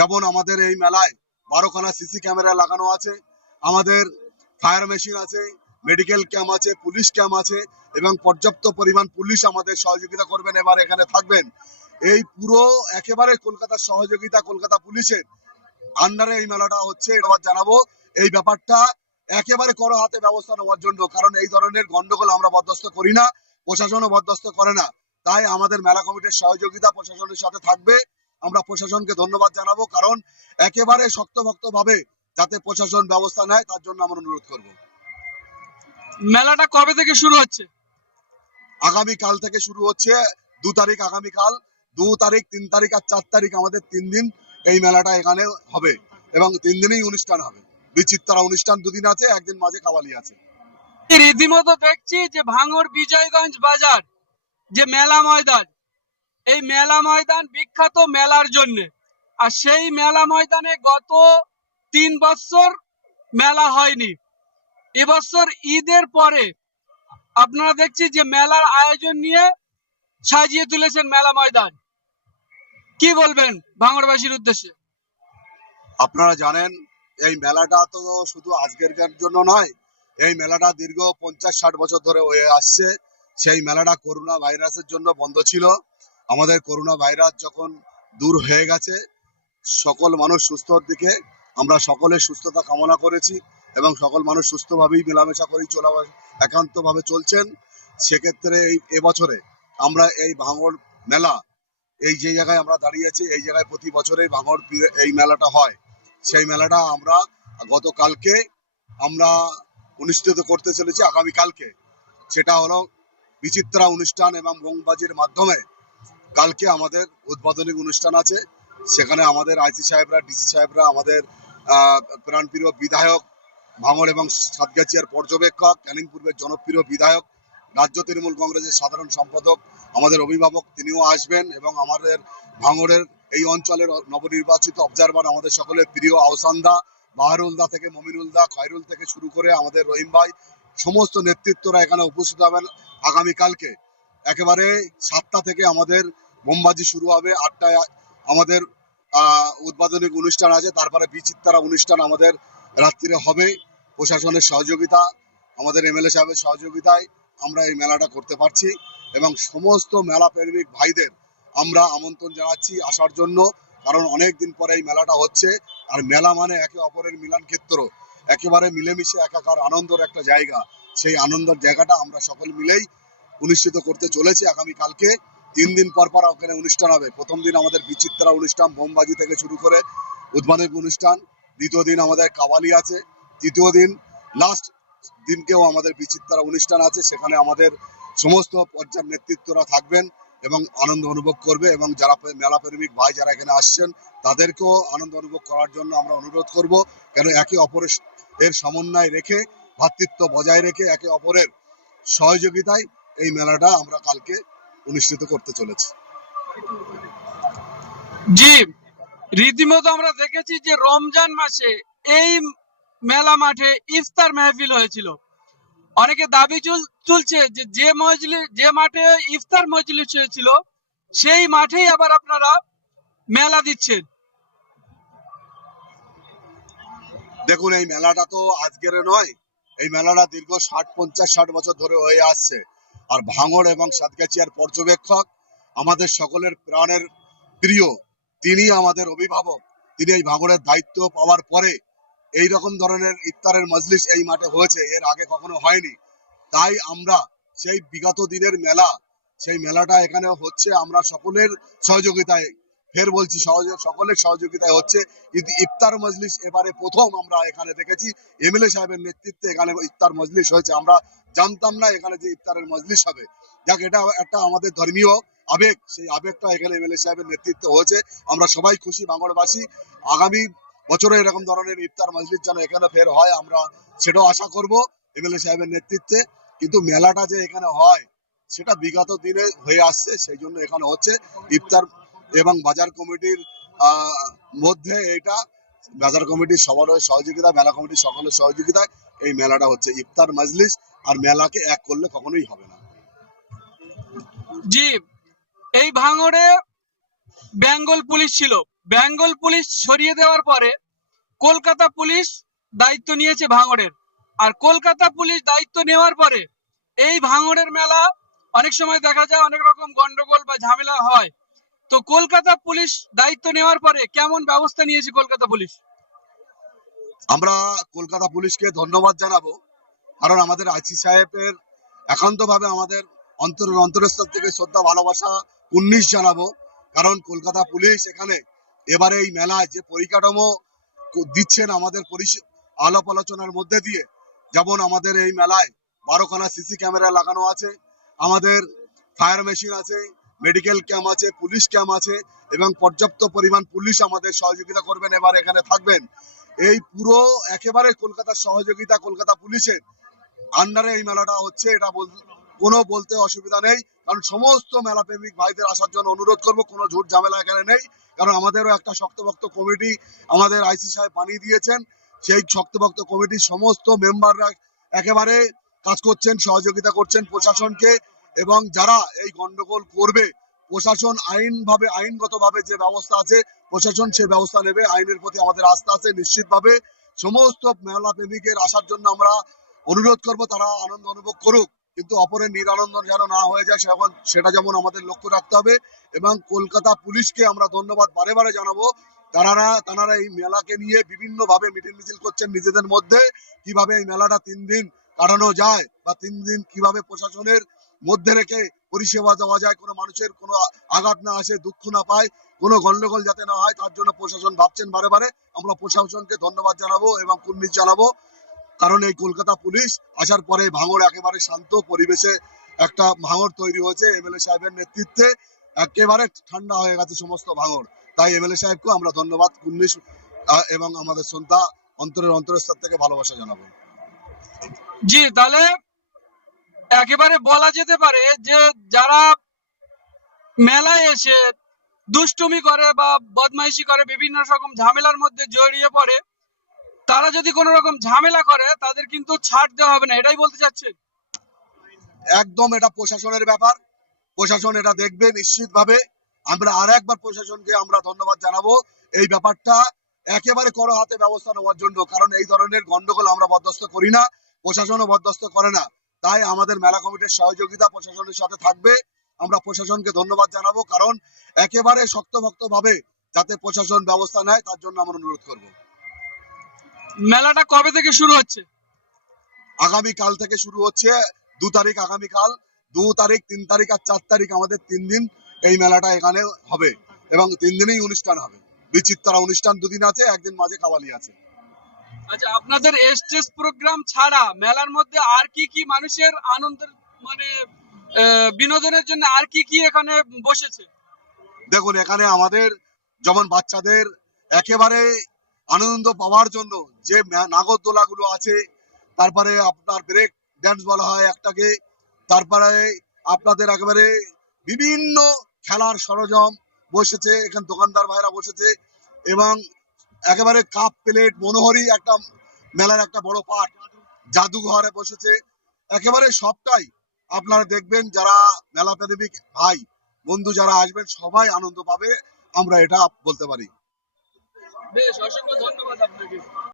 যেমন আমাদের এই মেলায় বারোখানা সিসি ক্যামেরা লাগানো আছে, আমাদের ফায়ার মেশিন আছে, মেডিকেল ক্যাম্প আছে, পুলিশ ক্যাম্প আছে এবং পর্যাপ্ত পরিমাণ পুলিশ আমাদের সহযোগিতা করবেন, এবার এখানে থাকবেন। এই পুরো একেবারে কলকাতার সহযোগিতা, কলকাতা পুলিশের আন্ডারে এই মেলাটা হচ্ছে, এটা জানাব। এই ব্যাপারটা একেবারে করো হাতে ব্যবস্থা নেওয়ার জন্য, কারণ এই ধরনের গন্ডগোল আমরা বরদাস্ত করি না, প্রশাসনও বরদাস্ত করে না। তাই আমাদের মেলা কমিটির সহযোগিতা প্রশাসনের সাথে থাকবে। আমরা প্রশাসনকে ধন্যবাদ জানাব কারণ একেবারে শক্তভক্ত ভাবে যাতে প্রশাসন ব্যবস্থা নেয় তার জন্য আমরা অনুরোধ করব। মেলাটা কবে থেকে শুরু হচ্ছে? আগামী কাল থেকে শুরু হচ্ছে দু তারিখ আগামী কাল দু তারিখ তিন তারিখ আর চার তারিখ আমাদের তিন দিন এই মেলাটা এখানে হবে এবং তিন দিনেই অনুষ্ঠান হবে। বিচিত্রা অনুষ্ঠান দুদিন আছে একদিন মাঝে কাওয়ালি আছে। রীতিমতো দেখছি যে ভাঙর বিজয়গঞ্জ বাজার যে মেলা ময়দান এই মেলা ময়দান বিখ্যাত মেলার জন্য। আর সেই মেলা ময়দানে গত তিন বছর মেলা হয়নি। এবছর ঈদের পরে আপনারা দেখছি যে মেলার আয়োজন নিয়ে সাজিয়ে তুলেছেন মেলা ময়দান। কি বলবেন ভাঙড়বাসীর উদ্দেশ্যে? আপনারা জানেন, এই মেলাটা তো শুধু আজকের জন্য নয়, এই মেলাটা দীর্ঘ পঞ্চাশ ষাট বছর ধরে হয়ে আসছে। সেই মেলাটা করোনা ভাইরাসের জন্য বন্ধ ছিল। আমাদের করোনা ভাইরাস যখন দূর হয়ে গেছে, সকল মানুষ সুস্থর দিকে আমরা সকলের সুস্থতা কামনা করেছি এবং সকল মানুষ সুস্থভাবেই মেলামেশা করেই চলা একান্তভাবে চলছেন। সেক্ষেত্রে এই এবছরে আমরা এই ভাঙড় মেলা, এই যে জায়গায় আমরা দাঁড়িয়েছি এই জায়গায় প্রতি বছরে ভাঙড় পীরে- এই মেলাটা হয়। সেই মেলাটা আমরা গতকালকে আমরা অনুষ্ঠিত করতে চলেছি আগামী কালকে সেটা হলো বিচিত্রা অনুষ্ঠান এবং বংবাজির মাধ্যমে কালকে আমাদের উদ্বোধনী অনুষ্ঠান আছে। সেখানে আমাদের আইসি সাহেবরা, ডিসি সাহেবরা, আমাদের প্রাণপ্রিয় বিধায়ক ভাঙড় এবং সাতগাছিয়ার পর্যবেক্ষক ক্যানিং পূর্বের জনপ্রিয় বিধায়ক, রাজ্য তৃণমূল কংগ্রেসের সাধারণ সম্পাদক, আমাদের অভিভাবক তিনিও আসবেন এবং আমাদের ভাঙড়ের এই অঞ্চলের নবনির্বাচিত অবজারভার আমাদের সকলের প্রিয় আহসানদা, বাহারুলদা থেকে মমিনুলদা, খয়রুল থেকে শুরু করে আমাদের রহিম ভাই, সমস্ত নেতৃত্বরা এখানে উপস্থিত হবেন আগামীকালকে। একেবারে সাতটা থেকে আমাদের বোমবাজি শুরু হবে আটটায় আমাদের আহ, উদ্বোধনী অনুষ্ঠান আছে তারপরে বিচিত্রা অনুষ্ঠান আমাদের রাত্রিরে হবে। প্রশাসনের সহযোগিতা আমাদের এমএলএ সাহেবের সহযোগিতায় আমরা এই মেলাটা করতে পারছি এবং সমস্ত মেলা প্রেমিক ভাইদের আমরা আমন্ত্রণ জানাচ্ছি আসার জন্য কারণ অনেক দিন পরে এই মেলাটা হচ্ছে। আর মেলা মানে একে অপরের মিলন ক্ষেত্র একেবারে মিলেমিশে একাকার আনন্দের একটা জায়গা। সেই আনন্দের জায়গাটা আমরা সকল মিলেই অনুষ্ঠিত করতে চলেছি আগামী কালকে। তিন দিন পর পর ওখানে অনুষ্ঠান হবে। প্রথম দিন আমাদের বিচিত্রা অনুষ্ঠান, বোমবাজি থেকে শুরু করে উদ্বোধনী অনুষ্ঠান। দ্বিতীয় দিন আমাদের কাওয়ালি আছে। তৃতীয় দিন লাস্ট দিনকেও আমাদের বিচিত্রা অনুষ্ঠান আছে। সেখানে আমাদের সমস্ত পর্যায়ের নেতৃত্বরা থাকবেন এবং আনন্দ অনুভব করবে এবং যারা মেলা প্রেমিক ভাই যারা এখানে আসছেন, তাদেরকেও আনন্দ অনুভব করার জন্য আমরা অনুরোধ করব। কেন একে অপরের এর সমন্বয় রেখে ভ্রাতৃত্ব বজায় রেখে একে অপরের সহযোগিতায় এই মেলাটা আমরা কালকে অনুষ্ঠিত করতে চলেছি। জি রীতিমতো আমরা দেখেছি যে রমজান মাসে এই মেলা মাঠে ইফতার মেহফিল হয়েছিল। অনেকে দাবি তুলছে যে যে মজলি যে মাঠে ইফতার মজলিস হয়েছিল সেই মাঠেই আবার আপনারা মেলা দিচ্ছেন। দেখুন এই মেলাটা তো আজকের নয় এই মেলাটা দীর্ঘ ষাট পঞ্চাশ ষাট বছর ধরে হয়ে আসছে। আর ভাঙড় এবং সাতগাছিয়ার পর্যবেক্ষক, আমাদের সকলের প্রাণের প্রিয়, তিনি আমাদের অভিভাবক। তিনি এই ভাঙরের দায়িত্ব পাওয়ার পরে এই রকম ধরনের ইফতারের মজলিস এই মাঠে হয়েছে, এর আগে কখনো হয়নি। তাই আমরা সেই বিগত দিনের মেলা, সেই মেলাটা এখানে হচ্ছে, আমরা সকলের সহযোগিতায় ফের বলছি, সহযোগ, সকলের সহযোগিতায় হচ্ছে কিন্তু ইফতার মজলিস। এবারে প্রথম আমরা এখানে দেখেছি এমএলএ সাহেবের নেতৃত্বে এখানে ইফতার মজলিস হয়েছে। আমরা জানতাম না এখানে যে ইফতারের মজলিস হবে। যাক, এটা একটা আমাদের ধর্মীয় আবেগ। সেই আবেগটা এখানে এমএলএ সাহেবের নেতৃত্বে হয়েছে। আমরা সবাই খুশি বাংলাবাসী আগামী বছরে এরকম ধরনের ইফতার মজলিস যেন এখানে ফের হয়, আমরা সেটাও আশা করব এমএলএ সাহেবের নেতৃত্বে। কিন্তু মেলাটা যে এখানে হয়, সেটা বিগত দিনে হয়ে আসছে, সেই জন্য এখানে হচ্ছে ইফতার এবং বাজার কমিটির মধ্যে এটা বাজার কমিটির সবার সহযোগিতা, মেলা কমিটির সকলের সহযোগিতায় এই মেলাটা হচ্ছে। ইফতার মজলিস আর মেলাকে এক করলে কখনোই হবে না। জি, এই ভাঙড়ে বেঙ্গল পুলিশ ছিল। বেঙ্গল পুলিশ সরিয়ে দেওয়ার পরে কলকাতা পুলিশ দায়িত্ব নিয়েছে ভাঙড়ের। আর কলকাতা পুলিশ দায়িত্ব নেওয়ার পরে এই ভাঙড়ের মেলা অনেক সময় দেখা যায় অনেক রকম গন্ডগোল বা ঝামেলা হয়। তো কলকাতা পুলিশ দায়িত্ব নেওয়ার পরে কেমন ব্যবস্থা নিয়েছে কলকাতা পুলিশ? আমরা কলকাতা পুলিশকে ধন্যবাদ জানাব, কারণ আমাদের আইসি সাহেবের একান্তভাবে আমাদের অন্তরের অন্তরস্থল থেকে শ্রদ্ধা, ভালোবাসা, উন্নিশ জানাব, কারণ কলকাতা পুলিশ এখানে এবারে এই মেলায় যে পরিকাঠামো দিচ্ছেন আমাদের আলাপ আলোচনার মধ্যে দিয়ে, যেমন আমাদের এই মেলায় বারোখানা সিসি ক্যামেরা লাগানো আছে, আমাদের ফায়ার মেশিন আছে মেডিকেল ক্যাম্প আছে, পুলিশ ক্যাম্প আছে এবং পর্যাপ্ত পরিমাণ পুলিশ আমাদের সহযোগিতা করবেন এবার এখানে থাকবেন। এই পুরো একেবারে কলকাতার সহযোগিতা কলকাতা পুলিশের আন্ডারে এই মেলাটা হচ্ছে, এটা কোনো বলতে অসুবিধা নেই। কারণ সমস্ত মেলা প্রেমিক ভাইদের আসার জন্য অনুরোধ করব, কোনো ঝুট ঝামেলা এখানে নেই। কারণ আমাদেরও একটা শক্তভক্ত কমিটি আমাদের আইসি সাহেব বানিয়ে দিয়েছেন। সেই শক্তভক্ত কমিটির সমস্ত মেম্বাররা একেবারে কাজ করছেন, সহযোগিতা করছেন প্রশাসনকে। এবং যারা এই গন্ডগোল করবে, প্রশাসন আইনভাবে, আইনগতভাবে যে ব্যবস্থা আছে, প্রশাসন সে ব্যবস্থা নেবে। আইনের প্রতি আমাদের আস্থা আছে নিশ্চিতভাবে। সমস্ত মেলা প্রেমিকের আসার জন্য আমরা অনুরোধ করব, তারা আনন্দ অনুভব করুক। কিন্তু অপরের নিরানন্দ যেন না হয়ে যায়, সেরকম সেটা যেমন আমাদের লক্ষ্য রাখতে হবে এবং কলকাতা পুলিশকে আমরা ধন্যবাদ বারে বারে জানাব। তারা তারা এই মেলাকে নিয়ে বিভিন্ন ভাবে মিটিং মিছিল করছেন নিজেদের মধ্যে। কীভাবে এই মেলাটা তিন দিন কাটানো যায় বা তিন দিন কীভাবে প্রশাসনের মধ্যে রেখে পরিষেবা দেওয়া যায়। কোনো মানুষের কোনো আঘাত না আসে, দুঃখ না পায়, কোনো গন্ডগোল যাতে না হয়, তার জন্য প্রশাসন ভাবছেন বারে বারে। আমরা প্রশাসনকে ধন্যবাদ জানাব এবং কুর্নিশ জানাব। কারণ এই কলকাতা পুলিশ আসার পরে ভাঙড় একেবারে শান্ত পরিবেশে একটা ভাঙড় তৈরি হয়েছে এমএলএ সাহেবের নেতৃত্বে। একেবারে ঠান্ডা হয়ে গেছে সমস্ত ভাঙড়। তাই এমএলএ সাহেবকে আমরা ধন্যবাদ, কুর্নিশ এবং আমাদের সন্ধ্যা অন্তরের অন্তরস্তর থেকে ভালোবাসা জানাব। জি, তাহলে একেবারে বলা যেতে পারে যে যারা মেলায় এসে দুষ্টুমি করে বা বদমাইশি করে বিভিন্ন রকম ঝামেলার মধ্যে জড়িয়ে পড়ে, তারা যদি কোনো রকম ঝামেলা করে, তাদের কিন্তু ছাড় দেওয়া হবে না। এটাই বলতে চাচ্ছেন একদম, এটা প্রশাসনের ব্যাপার। প্রশাসন এটা দেখবে নিশ্চিতভাবে। আমরা আর একবার প্রশাসনকে আমরা ধন্যবাদ জানাব। এই ব্যাপারটা একেবারে করো হাতে ব্যবস্থা নেওয়ার জন্য, কারণ এই ধরনের গন্ডগোল আমরা বরদাস্ত করি না, প্রশাসনও বরদাস্ত করে না। তাই আমাদের মেলা কমিটির সহযোগিতা প্রশাসনের সাথে থাকবে। আমরা প্রশাসনকে ধন্যবাদ জানাব কারণ একেবারে শক্তভক্ত ভাবে যাতে প্রশাসন ব্যবস্থা নেয় তার জন্য আমরা অনুরোধ করব। মেলাটা কবে থেকে শুরু হচ্ছে? আগামী কাল থেকে শুরু হচ্ছে দু তারিখ আগামী কাল দু তারিখ তিন তারিখ আর চার তারিখ আমাদের তিন দিন এই মেলাটা এখানে হবে এবং তিন দিনেই অনুষ্ঠান হবে। বিচিত্রা অনুষ্ঠান দুদিন আছে একদিন মাঝে কাওয়ালি আছে। আচ্ছা আপনাদের স্টেজ প্রোগ্রাম ছাড়া মেলার মধ্যে আর কি কি মানুষের আনন্দের মানে বিনোদনের জন্য আর কি কি এখানে বসেছে? দেখুন, এখানে আমাদের যেমন বাচ্চাদের একেবারে আনন্দ পাওয়ার জন্য যে ম্যা- নাগরদোলা গুলো আছে, তারপরে আপনার ব্রেক ড্যান্স বলা হয় একটাকে, তারপরে আপনাদের একেবারে বিভিন্ন খেলার সরঞ্জাম বসেছে, এখানে দোকানদার ভাইরা বসেছে এবং একেবারে কাপ প্লেট, মনোহরি একটা মেলার একটা বড় পাঠ জাদুঘরে বসেছে। একেবারে সবটাই আপনারা দেখবেন যারা মেলা প্রেমিক ভাই, বন্ধু যারা আসবেন, সবাই আনন্দ পাবে। আমরা এটা বলতে পারি। বেশ, অসংখ্য ধন্যবাদ আপনাকে।